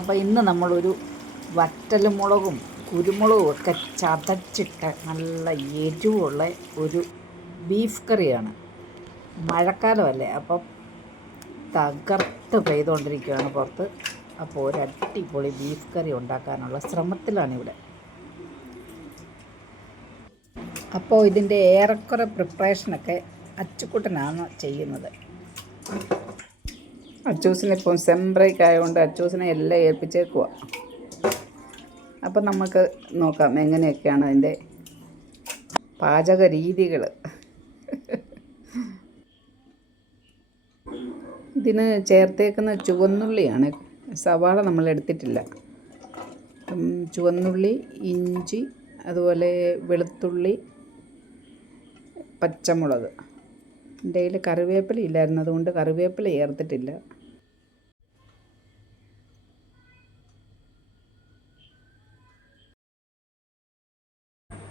അപ്പോൾ ഇന്ന് നമ്മളൊരു വറ്റൽമുളകും കുരുമുളകും ഒക്കെ ചതച്ചിട്ട് നല്ല എരിവുള്ള ഒരു ബീഫ് കറിയാണ്. മഴക്കാലമല്ലേ അപ്പം തകർത്ത് പെയ്തുകൊണ്ടിരിക്കുകയാണ് പുറത്ത്. അപ്പോൾ ഒരു അടിപൊളി ബീഫ് കറി ഉണ്ടാക്കാനുള്ള ശ്രമത്തിലാണിവിടെ അപ്പോൾ ഇതിന്റെ ഏറെക്കുറെ പ്രിപ്പറേഷനൊക്കെ അച്ചുക്കുട്ടനാണ് ചെയ്യുന്നത്. അച്ചൂസിനെ ഇപ്പം സെംബ്രേക്ക് ആയതുകൊണ്ട് അച്ചൂസിനെ എല്ലാം ഏൽപ്പിച്ചേക്കുക അപ്പം നമുക്ക് നോക്കാം എങ്ങനെയൊക്കെയാണ് അതിന്റെ പാചക രീതികൾ ഇതിന് ചേർത്തേക്കുന്ന ചുവന്നുള്ളിയാണ്. സവാള നമ്മൾ എടുത്തിട്ടില്ല. ചുവന്നുള്ളി ഇഞ്ചി അതുപോലെ വെളുത്തുള്ളി പച്ചമുളക്. എന്റെ കയ്യിൽ കറിവേപ്പില ഇല്ലായിരുന്നു. അതുകൊണ്ട് കറിവേപ്പില ചേർത്തിട്ടില്ല.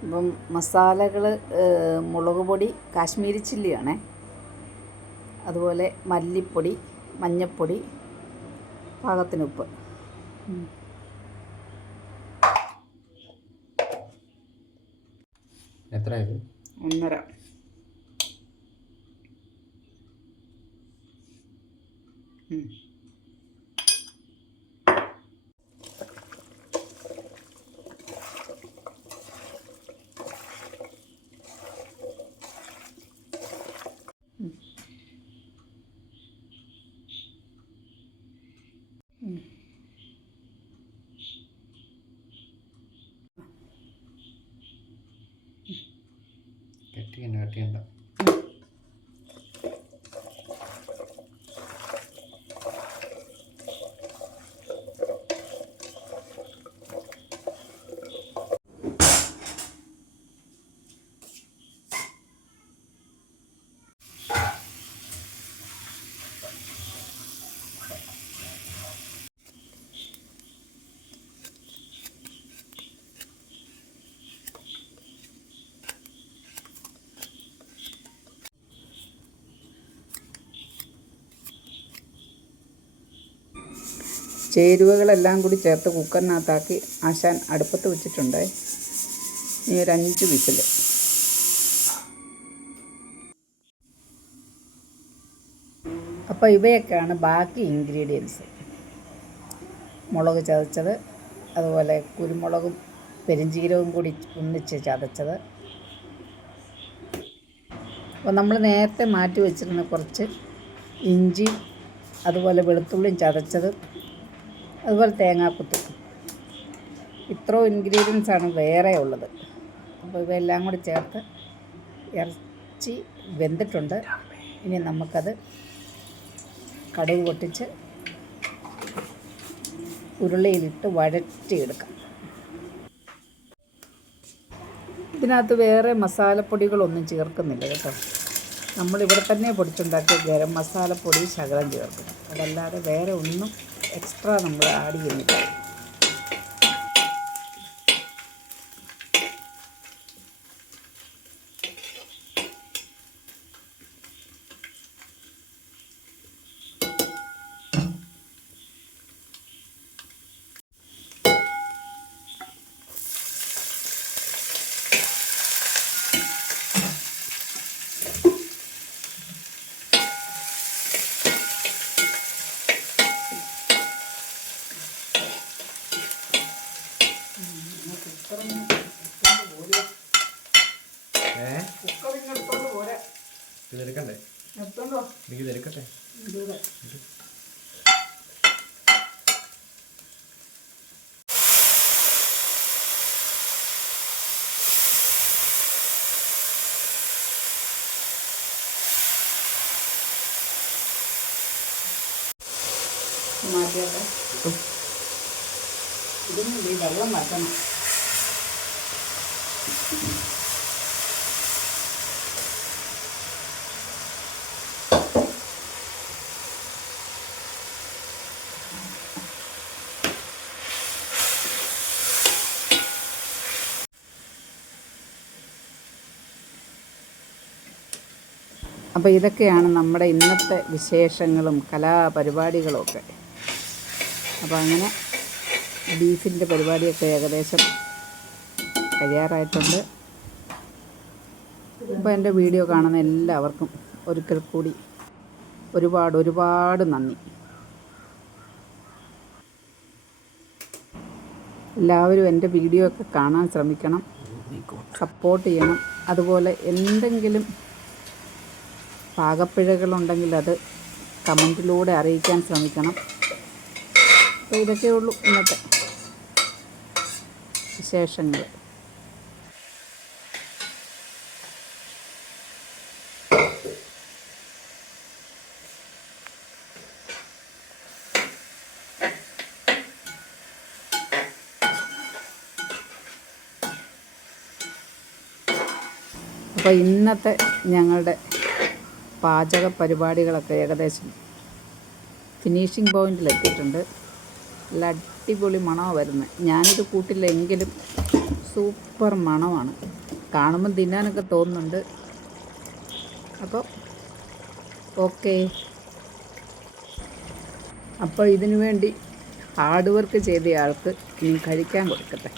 ഇപ്പം മസാലകൾ മുളക് പൊടി കാശ്മീരി ചില്ലിയാണേ. അതുപോലെ മല്ലിപ്പൊടി മഞ്ഞൾപ്പൊടി പാകത്തിന് ഉപ്പ് ഒന്നര. കെട്ടിയണ്ട കെട്ടിയണ്ട ചേരുവകളെല്ലാം കൂടി ചേർത്ത് കുക്കറിനകത്താക്കി ആശാൻ അടുപ്പത്ത് വെച്ചിട്ടുണ്ട്. ഈ ഒരു അഞ്ച് വിസിൽ. അപ്പോൾ ഇവയൊക്കെയാണ് ബാക്കി ഇൻഗ്രീഡിയൻസ്. മുളക് ചതച്ചത് അതുപോലെ കുരുമുളകും പെരിഞ്ചീരവും കൂടി ഒന്നിച്ച് ചതച്ചത്. അപ്പോൾ നമ്മൾ നേരത്തെ മാറ്റി വെച്ചിരുന്ന കുറച്ച് ഇഞ്ചി അതുപോലെ വെളുത്തുള്ളിയും ചതച്ചത്. അതുപോലെ തേങ്ങാക്കുത്ത് ഇത്രയും ഇൻഗ്രീഡിയൻസ് ആണ് വേറെ ഉള്ളത്. അപ്പോൾ ഇവയെല്ലാം കൂടി ചേർത്ത് ഇറച്ചി വെന്തിട്ടുണ്ട്. ഇനി നമുക്കത് കടുക് പൊട്ടിച്ച് ഉരുളിയിലിട്ട് വഴറ്റിയെടുക്കാം. ഇതിനകത്ത് വേറെ മസാലപ്പൊടികളൊന്നും ചേർക്കുന്നില്ല കേട്ടോ. നമ്മളിവിടെ തന്നെ പൊടിച്ചുണ്ടാക്കിയ ഗരം മസാലപ്പൊടി ശകലം ചേർക്കും. അതല്ലാതെ വേറെ ഒന്നും എക്സ്ട്രാ നമ്മൾ ആഡ് ചെയ്യുന്നില്ല. എടുത്തോണ്ടോ എനിക്ക് ഇത് എടുക്കട്ടെ ഇതൂടെ മാറ്റിയാട്ടെ ഇതൊന്നും ഈ വെള്ളം വറ്റണം. അപ്പോൾ ഇതൊക്കെയാണ് നമ്മുടെ ഇന്നത്തെ വിശേഷങ്ങളും കലാപരിപാടികളും ഒക്കെ അപ്പോൾ അങ്ങനെ ബീഫിന്റെ പരിപാടിയൊക്കെ ഏകദേശം കഴിയാറായിട്ടുണ്ട് അപ്പോൾ എന്റെ വീഡിയോ കാണുന്ന എല്ലാവർക്കും ഒരിക്കൽ കൂടി ഒരുപാട് ഒരുപാട് നന്ദി. എല്ലാവരും എന്റെ വീഡിയോ ഒക്കെ കാണാൻ ശ്രമിക്കണം സപ്പോർട്ട് ചെയ്യണം. അതുപോലെ എന്തെങ്കിലും പാകപ്പിഴകളുണ്ടെങ്കിൽ അത് കമന്റിലൂടെ അറിയിക്കാൻ ശ്രമിക്കണം. അപ്പോൾ ഇതൊക്കെ ഉള്ളൂ ഇന്നത്തെ വിശേഷങ്ങൾ. അപ്പോൾ ഇന്നത്തെ ഞങ്ങളുടെ പാചക പരിപാടികളൊക്കെ ഏകദേശം ഫിനിഷിംഗ് പോയിന്റിലെത്തിയിട്ടുണ്ട് നല്ല അടിപൊളി മണമാണ് വരുന്നത് ഞാനിത് കൂട്ടില്ലെങ്കിലും സൂപ്പർ മണമാണ്. കാണുമ്പോൾ തിന്നാനൊക്കെ തോന്നുന്നുണ്ട്. അപ്പോൾ ഓക്കെ. അപ്പോൾ ഇതിനു വേണ്ടി ഹാർഡ് വർക്ക് ചെയ്തയാൾക്ക് ഇനി കഴിക്കാൻ കൊടുക്കട്ടെ.